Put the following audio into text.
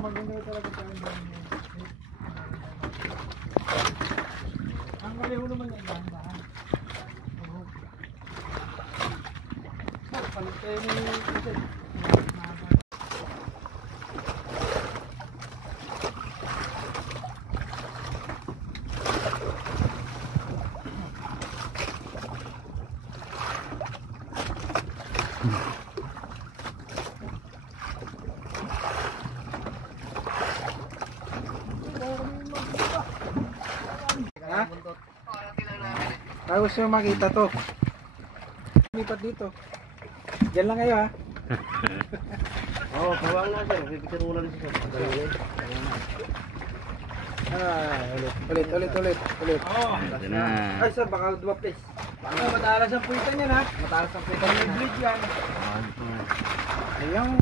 Maganda talaga sa akin. Ang maliho naman yung dahan-dahan. Palit tayo na yung kasi. Tapos yung makita to. Lipat dito. Diyan lang kayo ha. Oo, kawang na sir. Pipicture muna rin siya. Ulit. Oo. Ay sir, baka dua please. Baka matalas ang puwitan yan ha. Matalas ang puwitan yan. May bleed yan. Ayun.